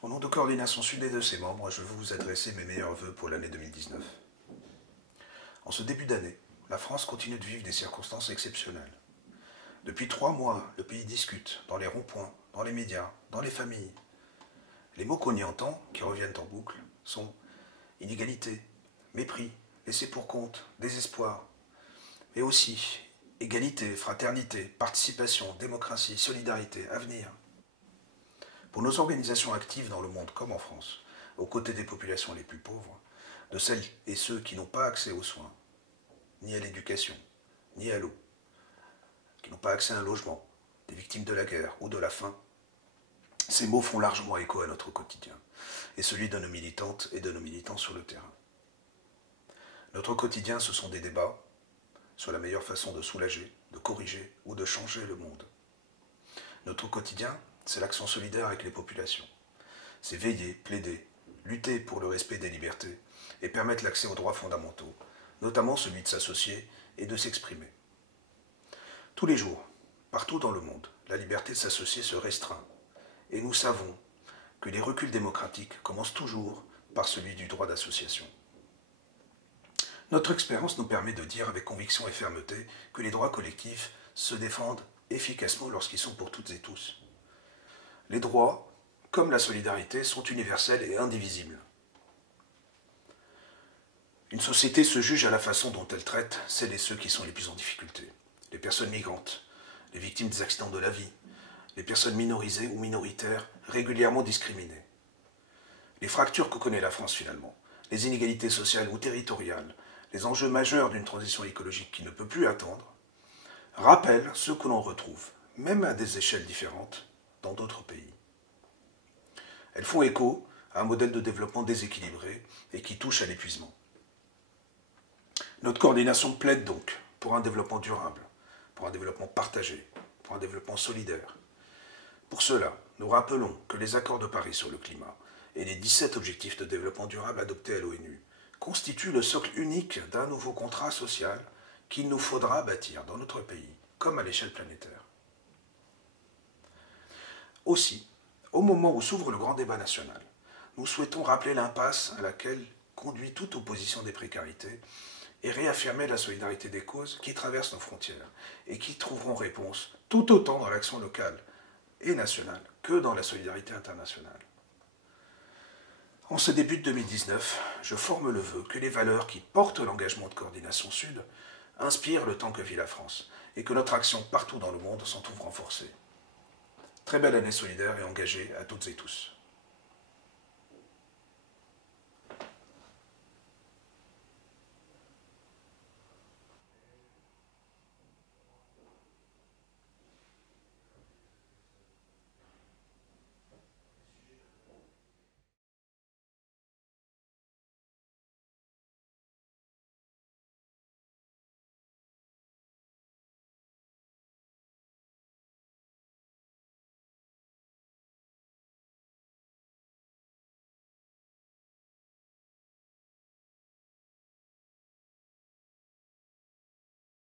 Au nom de Coordination Sud et de ses membres, je veux vous adresser mes meilleurs vœux pour l'année 2019. En ce début d'année, la France continue de vivre des circonstances exceptionnelles. Depuis 3 mois, le pays discute, dans les ronds-points, dans les médias, dans les familles. Les mots qu'on y entend, qui reviennent en boucle, sont inégalité, mépris, laissé pour compte, désespoir, mais aussi égalité, fraternité, participation, démocratie, solidarité, avenir. Pour nos organisations actives dans le monde comme en France, aux côtés des populations les plus pauvres, de celles et ceux qui n'ont pas accès aux soins, ni à l'éducation, ni à l'eau, qui n'ont pas accès à un logement, des victimes de la guerre ou de la faim, ces mots font largement écho à notre quotidien, et celui de nos militantes et de nos militants sur le terrain. Notre quotidien, ce sont des débats sur la meilleure façon de soulager, de corriger ou de changer le monde. Notre quotidien, c'est l'action solidaire avec les populations. C'est veiller, plaider, lutter pour le respect des libertés et permettre l'accès aux droits fondamentaux, notamment celui de s'associer et de s'exprimer. Tous les jours, partout dans le monde, la liberté de s'associer se restreint. Et nous savons que les reculs démocratiques commencent toujours par celui du droit d'association. Notre expérience nous permet de dire avec conviction et fermeté que les droits collectifs se défendent efficacement lorsqu'ils sont pour toutes et tous. Les droits, comme la solidarité, sont universels et indivisibles. Une société se juge à la façon dont elle traite celles et ceux qui sont les plus en difficulté. Les personnes migrantes, les victimes des accidents de la vie, les personnes minorisées ou minoritaires régulièrement discriminées. Les fractures que connaît la France finalement, les inégalités sociales ou territoriales, les enjeux majeurs d'une transition écologique qui ne peut plus attendre, rappellent ce que l'on retrouve, même à des échelles différentes, dans d'autres pays. Elles font écho à un modèle de développement déséquilibré et qui touche à l'épuisement. Notre coordination plaide donc pour un développement durable, pour un développement partagé, pour un développement solidaire. Pour cela, nous rappelons que les accords de Paris sur le climat et les 17 objectifs de développement durable adoptés à l'ONU constituent le socle unique d'un nouveau contrat social qu'il nous faudra bâtir dans notre pays, comme à l'échelle planétaire. Aussi, au moment où s'ouvre le grand débat national, nous souhaitons rappeler l'impasse à laquelle conduit toute opposition des précarités et réaffirmer la solidarité des causes qui traversent nos frontières et qui trouveront réponse tout autant dans l'action locale et nationale que dans la solidarité internationale. En ce début de 2019, je forme le vœu que les valeurs qui portent l'engagement de Coordination Sud inspirent le temps que vit la France et que notre action partout dans le monde s'en trouve renforcée. Très belle année solidaire et engagée à toutes et tous.